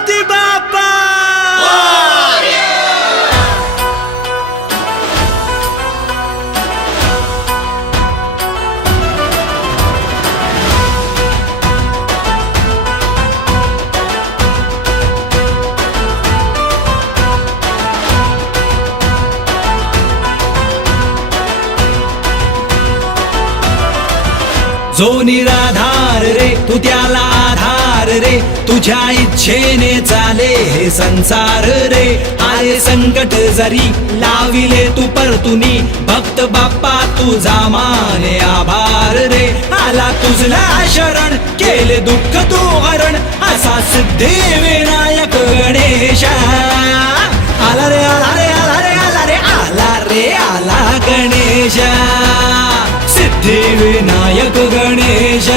गणपती बाप्पा जो निराधार रे तू त्याला आधार रे तुझ्या इच्छेने चाले हे संसार रे आले संकट जरी लाविले तू परतुनी भक्त बाप्पा तुझा माने आभार रे आला तुझला शरण केले दुःख तू हरण असा सिद्धिविनायक गणेशा आला रे आला